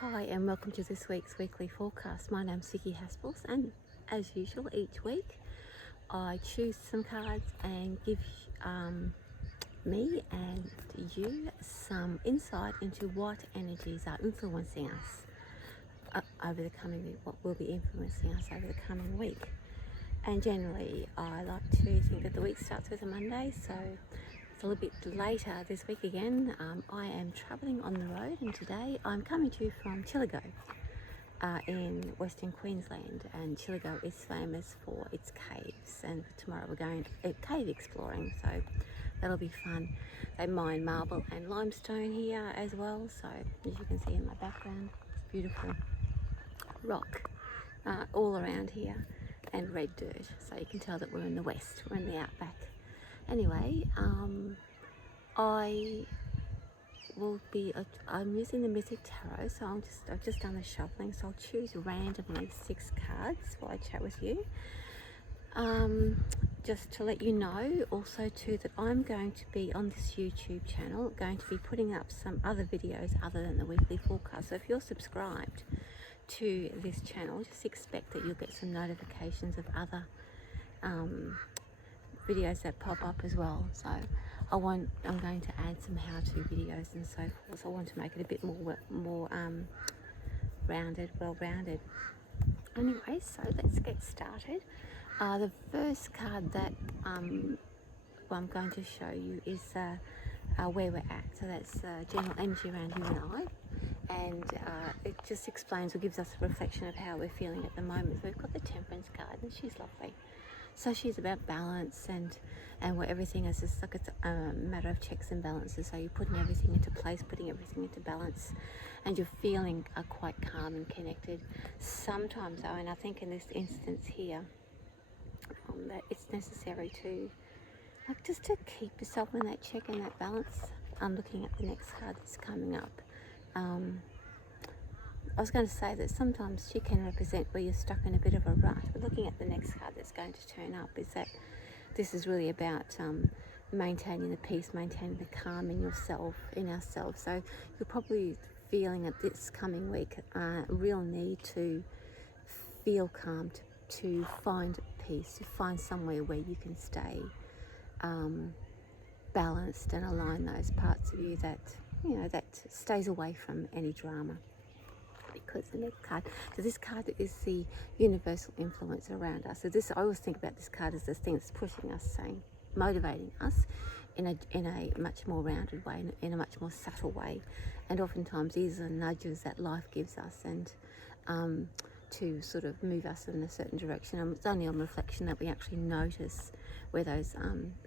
Hi and welcome to this week's weekly forecast. My name's Vicki, and as usual each week I choose some cards and give me and you some insight into what energies are influencing us over the coming week, what will be influencing us over the coming week. And generally I like to think that the week starts with a Monday, so it's a little bit later this week again. I am travelling on the road, and today I'm coming to you from Chillago in Western Queensland. And Chillago is famous for its caves, and tomorrow we're going cave exploring, so that'll be fun. They mine marble and limestone here as well, so as you can see in my background, it's beautiful rock all around here and red dirt, so you can tell that we're in the west, we're in the outback. Anyway, I'm using the Mythic Tarot, so I've just done the shuffling, so I'll choose randomly 6 cards while I chat with you. Just to let you know also too that I'm going to be on this YouTube channel, going to be putting up some other videos other than the weekly forecast. So if you're subscribed to this channel, just expect that you'll get some notifications of other videos that pop up as well. So I'm going to add some how-to videos and so forth. So I want to make it a bit more well-rounded. Anyway, so let's get started. The first card that I'm going to show you is where we're at. So that's general energy around you and I, and it just explains or gives us a reflection of how we're feeling at the moment. So we've got the Temperance card, and she's lovely. So she's about balance and where everything is just like it's a matter of checks and balances. So you're putting everything into place, putting everything into balance, and you're feeling quite calm and connected. Sometimes though, and I think in this instance here, that it's necessary to just to keep yourself in that check and that balance. I'm looking at the next card that's coming up. I was going to say that sometimes she can represent where you're stuck in a bit of a rut, but looking at the next card that's going to turn up is that this is really about maintaining the peace, maintaining the calm in yourself, in ourselves. So you're probably feeling at this coming week a real need to feel calm, to find peace, to find somewhere where you can stay balanced and align those parts of you that, that stays away from any drama. Because the next card, so this card is the universal influence around us. So this, I always think about this card as the thing that's pushing us, saying, motivating us in a much more rounded way, in a much more subtle way. And oftentimes these are nudges that life gives us, and to sort of move us in a certain direction. And it's only on reflection that we actually notice where those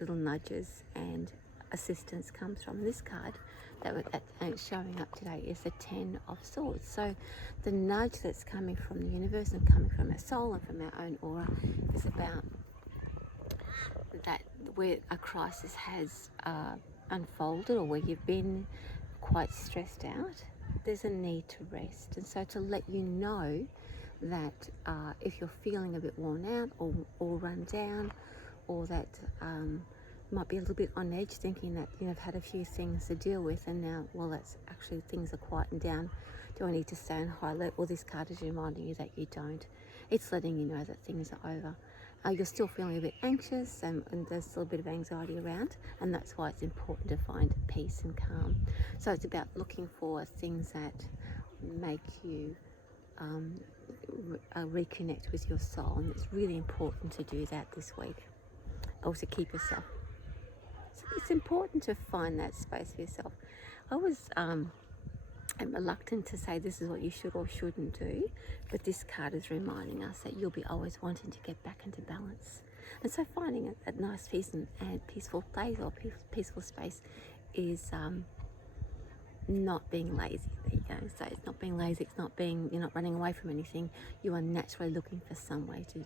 little nudges and assistance comes from. This card that's showing up today is the 10 of Swords. So the nudge that's coming from the universe and coming from our soul and from our own aura is about that where a crisis has unfolded, or where you've been quite stressed out, there's a need to rest. And so to let you know that if you're feeling a bit worn out or run down, or that might be a little bit on edge, thinking that I've had a few things to deal with, and now, well, that's actually, things are quieting down. Do I need to stay on high alert? Well, this card is reminding you that you don't. It's letting you know that things are over. You're still feeling a bit anxious, and there's still a bit of anxiety around, and that's why it's important to find peace and calm. So it's about looking for things that make you reconnect with your soul, and it's really important to do that this week. Also keep yourself. It's important to find that space for yourself. I was am reluctant to say this is what you should or shouldn't do, but this card is reminding us that you'll be always wanting to get back into balance. And so finding a nice peace and peaceful place or peaceful space is not being lazy. There you go. So it's not being lazy, it's not being, you're not running away from anything. You are naturally looking for some way to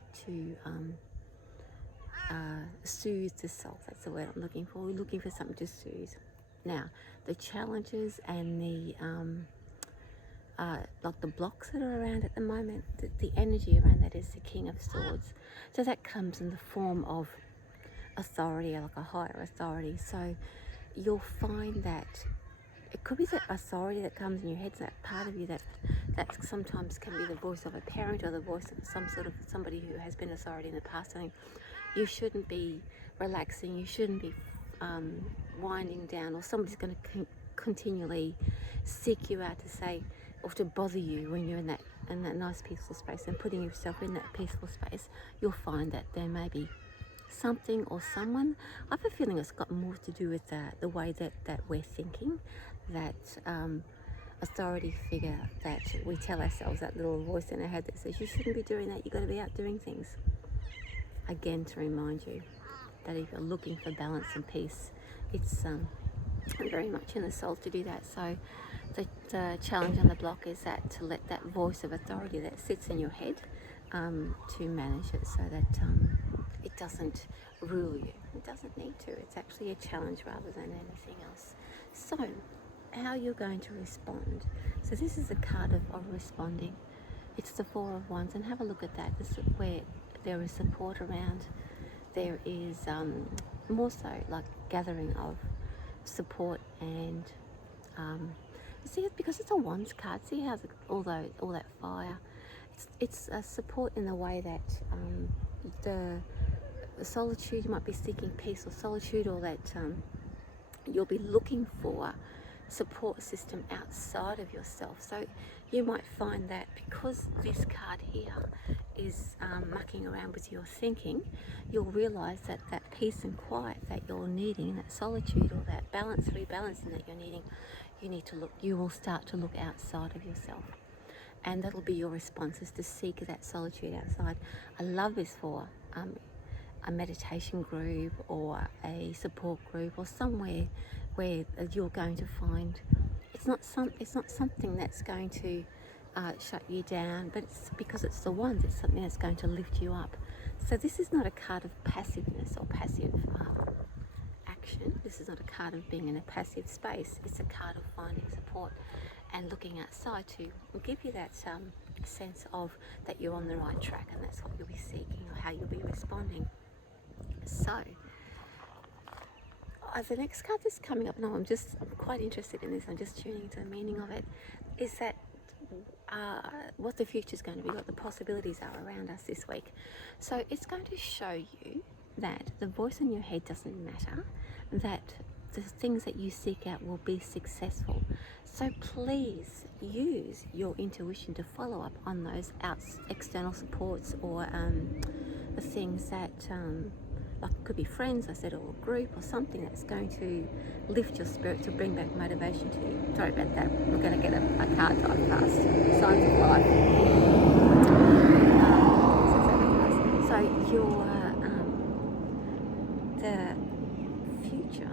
soothe the soul. That's the word I'm looking for. We're looking for something to soothe. Now, the challenges and the like the blocks that are around at the moment, the energy around that is the King of Swords. So that comes in the form of authority, like a higher authority. So you'll find that it could be that authority that comes in your head, that part of you that sometimes can be the voice of a parent or the voice of some sort of somebody who has been authority in the past, saying you shouldn't be relaxing, you shouldn't be winding down, or somebody's going to continually seek you out to say or to bother you when you're in that nice peaceful space. And putting yourself in that peaceful space, you'll find that there may be something or someone. I have a feeling it's got more to do with the way that we're thinking, that authority figure that we tell ourselves, that little voice in our head that says you shouldn't be doing that, you've got to be out doing things. Again, to remind you that if you're looking for balance and peace, it's very much in the soul to do that. So the challenge on the block is that to let that voice of authority that sits in your head to manage it, so that it doesn't rule you. It doesn't need to. It's actually a challenge rather than anything else. So how you're going to respond. So this is a card of responding. It's the Four of Wands, and have a look at that. This is where there is support around. There is more so like gathering of support, and see, because it's a Wands card. See how all that fire. It's a support in the way that the solitude, you might be seeking peace or solitude, or that you'll be looking for support system outside of yourself. So you might find that because this card here is mucking around with your thinking, you'll realize that that peace and quiet that you're needing, that solitude or that balance, rebalancing that you're needing, you will start to look outside of yourself. And that'll be your response, is to seek that solitude outside. I love this for a meditation group or a support group, or somewhere where you're going to find it's not something that's going to shut you down, but it's because it's the Wands, it's something that's going to lift you up. So this is not a card of passiveness or passive action. This is not a card of being in a passive space. It's a card of finding support and looking outside to give you that sense of that you're on the right track, and that's what you'll be seeking, or how you'll be responding. So the next card that's coming up, I'm quite interested in this, I'm just tuning into the meaning of it, is that what the future is going to be, what the possibilities are around us this week. So it's going to show you that the voice in your head doesn't matter, that the things that you seek out will be successful. So please use your intuition to follow up on those external supports, or the things that like it could be friends, I said, or a group or something that's going to lift your spirit, to bring back motivation to you. Sorry about that. We're going to get a card dive past. Signs of life. So your the future,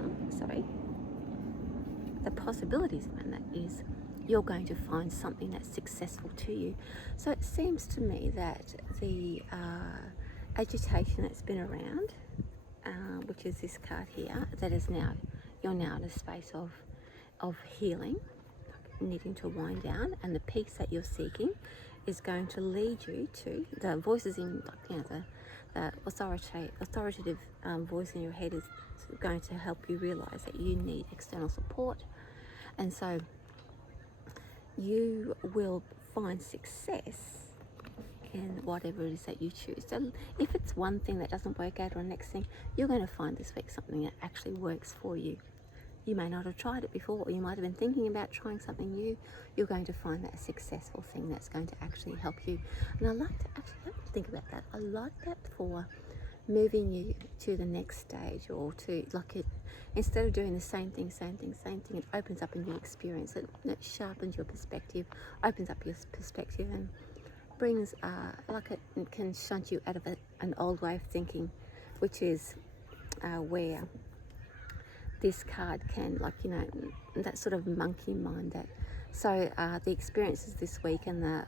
the possibilities around that is you're going to find something that's successful to you. So it seems to me that the agitation that's been around, which is this card here, that is now, you're now in a space of healing, needing to wind down, and the peace that you're seeking is going to lead you to the voices in, the authoritative voice in your head is going to help you realize that you need external support, and so you will find success in whatever it is that you choose. So if it's one thing that doesn't work out, or next thing, you're going to find this week something that actually works for you. You may not have tried it before, or you might have been thinking about trying something new. You're going to find that successful thing that's going to actually help you. And I like to actually have to think about that. I like that for moving you to the next stage, or to instead of doing the same thing, it opens up a new experience. It sharpens your perspective, opens up your perspective, and brings it can shunt you out of an old way of thinking, which is where this card can, that sort of monkey mind. So the experiences this week and the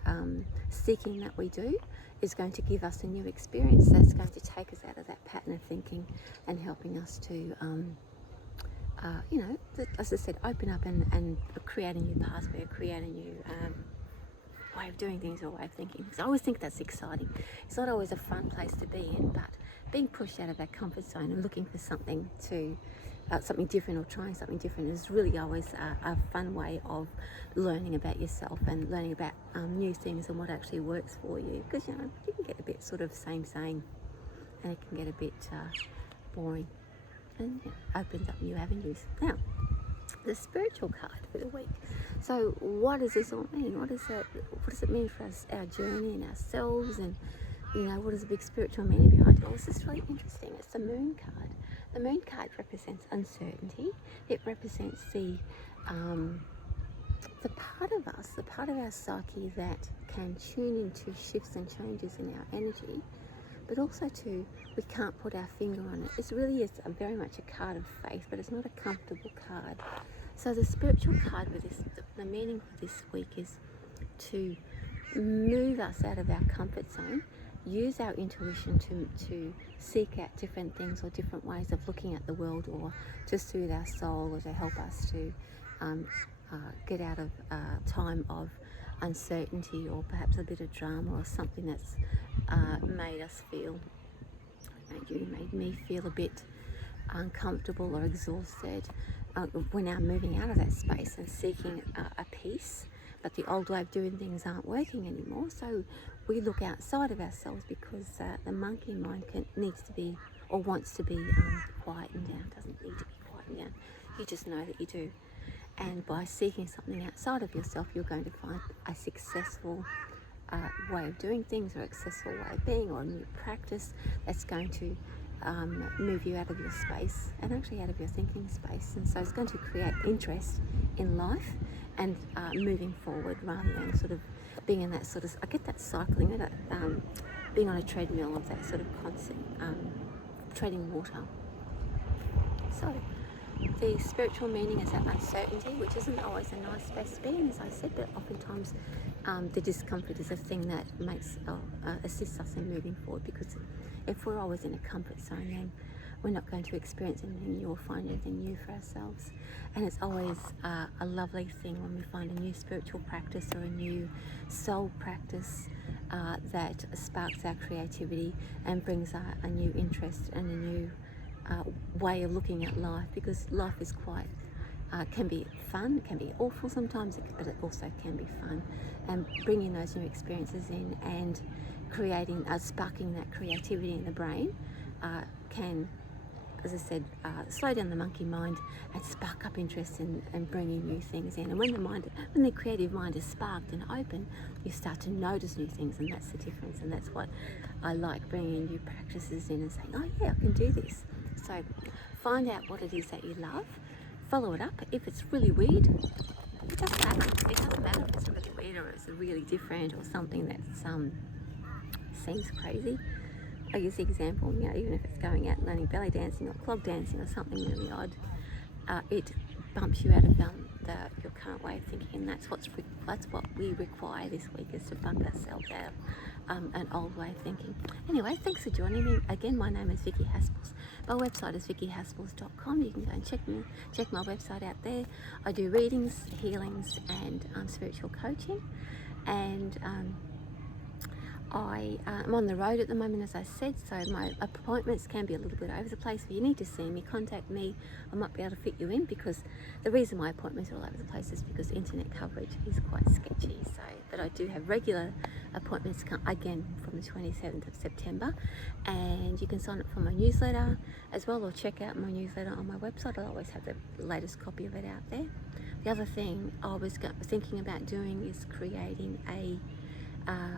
seeking that we do is going to give us a new experience that's going to take us out of that pattern of thinking, and helping us to as I said, open up and create a new pathway, create a new way of doing things, or way of thinking. So I always think that's exciting. It's not always a fun place to be in, but being pushed out of that comfort zone and looking for something to something different or trying something different is really always a fun way of learning about yourself and learning about new things and what actually works for you. Because, you know, you can get a bit sort of same, and it can get a bit boring, and opens up new avenues. Now, the spiritual card for the week. So what does this all mean? What does it mean for us, our journey and ourselves, and you know, what is the big spiritual meaning behind it? Well, this is really interesting. It's the moon card. The moon card represents uncertainty. It represents the part of us, the part of our psyche that can tune into shifts and changes in our energy, but also we can't put our finger on it. It really is very much a card of faith, but it's not a comfortable card. So the spiritual card for this, the meaning for this week is to move us out of our comfort zone, use our intuition to seek out different things or different ways of looking at the world, or to soothe our soul, or to help us to get out of time of uncertainty, or perhaps a bit of drama, or something that's made us feel, made me feel a bit uncomfortable or exhausted. We're now moving out of that space and seeking a peace, but the old way of doing things aren't working anymore. So we look outside of ourselves, because the monkey mind needs to be, or wants to be, quietened down. Doesn't need to be quietened down. You just know that you do. And by seeking something outside of yourself, you're going to find a successful way of doing things, or a successful way of being, or a new practice that's going to move you out of your space and actually out of your thinking space. And so it's going to create interest in life and moving forward, rather than sort of being in that sort of, I get that cycling, that being on a treadmill of that sort of constant treading water. So the spiritual meaning is that uncertainty, which isn't always a nice space to be in, as I said, but oftentimes the discomfort is a thing that makes assists us in moving forward, because if we're always in a comfort zone, then we're not going to experience anything new or find anything new for ourselves. And it's always a lovely thing when we find a new spiritual practice or a new soul practice that sparks our creativity and brings a new interest and a new way of looking at life, because life is quite can be fun, it can be awful sometimes, but it also can be fun. And bringing those new experiences in and creating, sparking that creativity in the brain can, as I said, slow down the monkey mind and spark up interest in bringing new things in. And when the creative mind is sparked and open, you start to notice new things, and that's the difference. And that's what I like, bringing new practices in and saying, oh yeah, I can do this. So find out what it is that you love, follow it up. If it's really weird, it doesn't matter. It doesn't matter if it's really weird or it's really different or something that seems crazy. I use the example, you know, even if it's going out and learning belly dancing or clog dancing or something really odd, it bumps you out of your current way of thinking, and that's what we require this week, is to bump ourselves out of an old way of thinking. Anyway, thanks for joining me. Again, my name is Vicki Haspels. My website is vickihaspels.com. You can go and check my website out there. I do readings, healings, and spiritual coaching, and I'm on the road at the moment, as I said, so my appointments can be a little bit over the place. If you need to see me, contact me. I might be able to fit you in, because the reason my appointments are all over the place is because internet coverage is quite sketchy. So, but I do have regular appointments again from the 27th of September, and you can sign up for my newsletter as well, or check out my newsletter on my website. I'll always have the latest copy of it out there. The other thing I was thinking about doing is creating a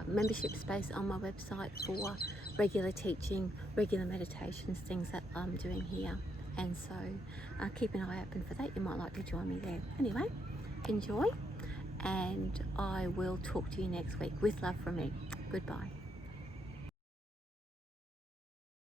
membership space on my website for regular teaching, regular meditations, things that I'm doing here. And so keep an eye open for that. You might like to join me there. Anyway, enjoy, and I will talk to you next week with love from me. Goodbye.